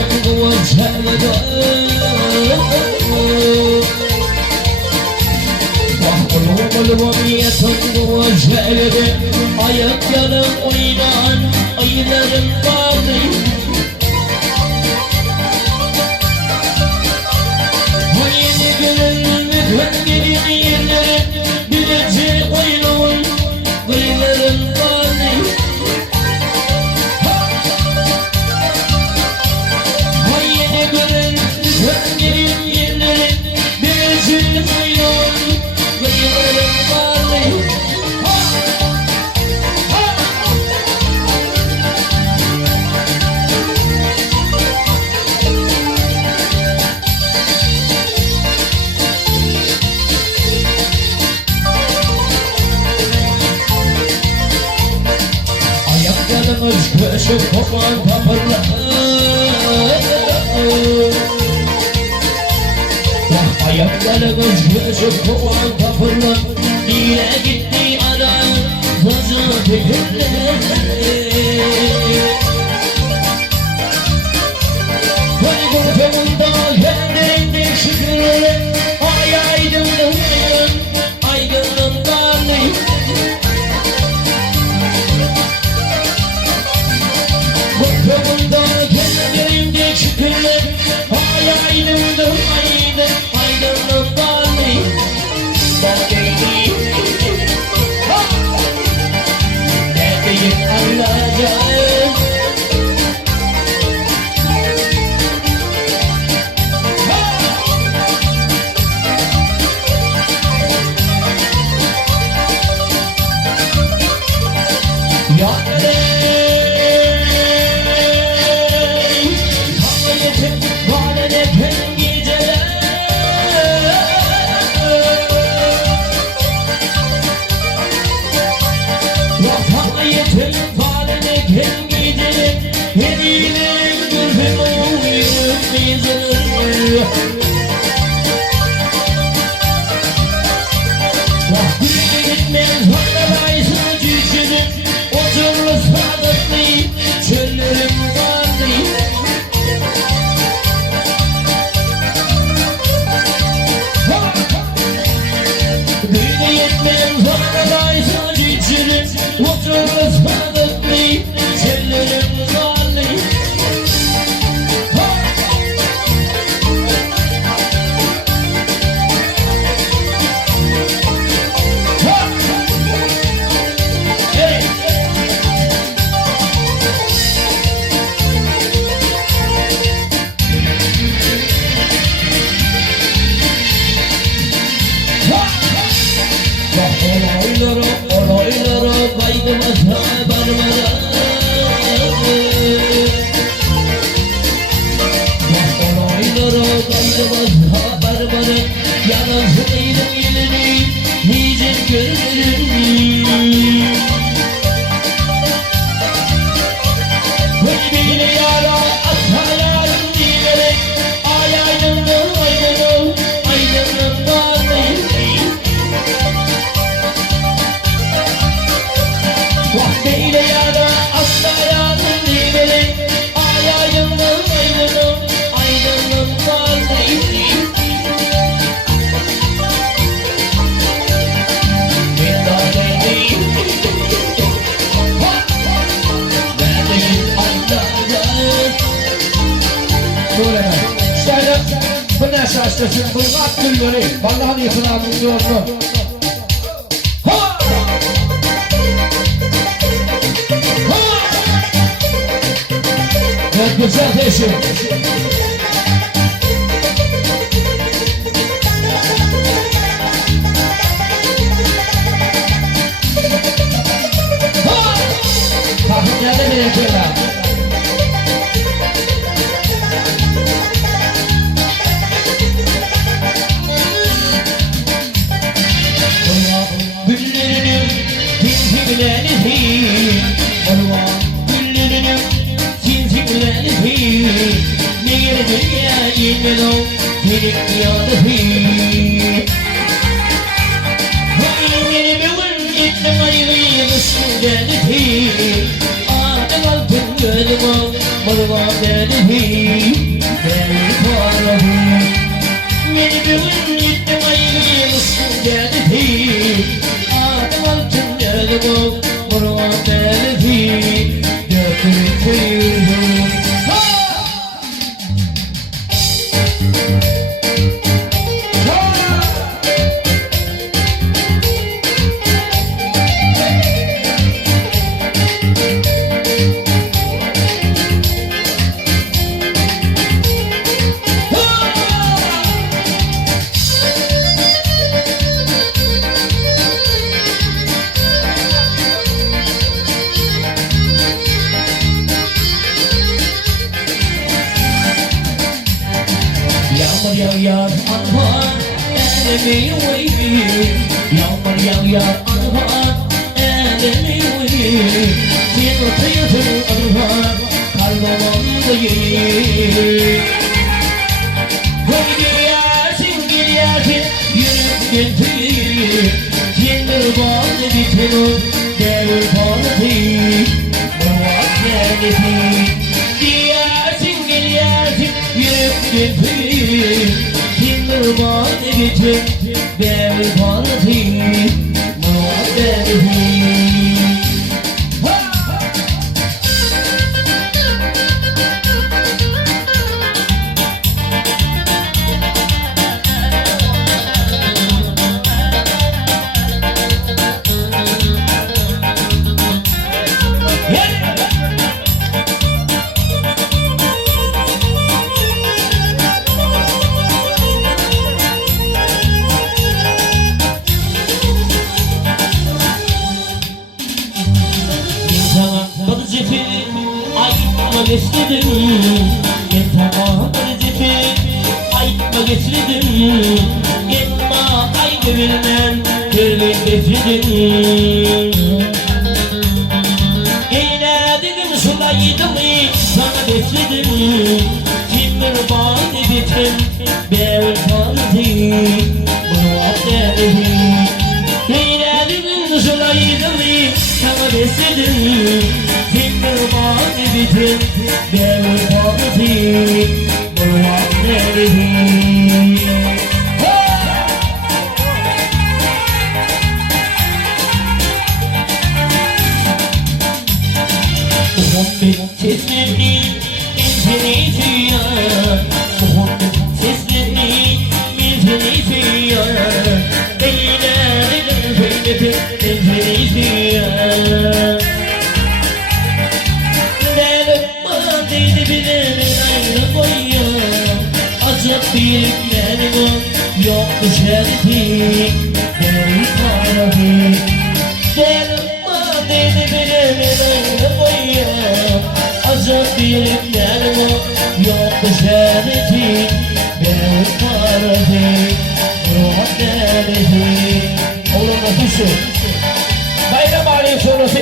وجهه Kulübümiyetinde vecehede ayaklarım oynan aylarım vardı. Hayır gönlümü gönderin yerlerim bilece oynan aylarım vardı. Hayır gönlümü gönderin yerlerim bilece oynan aylarım vardı. Ayaklarımız köşe kopan kapırlar. Ayaklarımız köşe kopan kapırlar. Yine gitti ara fazla fikirler. Kaybolduğunda kendinde şükürler. Ay aydınlığım, aydınlığım varlıyım. Kaybolduğunda kendinde şükürler. Ay aydınlığım, aydınlığım varlıyım. Neredeyim Allah'ım? Üniversitesi'nin Bulgar Külleri Vallahi yıkılan buluyordu. Evet, güzel teşhir. Takım geldi mi yapıyorlar? Bana Beni bugün gittim ayrılmışsın geldi. Adım altın geldi bu burma geldi. Götürüp koyuyorum. Yağmur yağıyor anhar elimi uyuyor. Yağmur yağıyor anhar elimi uyuyor. Sen oturuyorsun anhar kalbim uyuyor. Gidiyorsun gidiyorsun yürüp götürüyor. Kendin bağlı bitiyor devir bağlı değil. Murat geldi. Gidiyorsun gidiyorsun yürüp götürüyor. Kendin bağlı bitiyor devir bağlı değil. Murat geldi. Vazifemi ayıpma geçledim. Yetama vazifemi ayıpma geçledim. Yetma ay devirmen görmek geçledim. Eyledim sulaydım sana geçledim. Kimdir bana bitim bir tanıdım. Bunu affederim. Eyledim sulaydım sana geçledim. Kimdir bana bitim bir tanıdım. Bunu affederim. Muhammed seslerini infinitiyor. Muhammed seslerini infinitiyor. Eylerim feyletim infinitiyor. Derim bana dedi bilemin ayrı koyuyor. Acıp büyüklerim yok düşerdi. Derim paradı. Derim bana dedi bilemin ayrı koyuyor. Acıp büyüklerim yok düşerdi. Derim paradı. Ruhat derdi. Oğlum öpüşü. Bayram ağrıyor sonrası.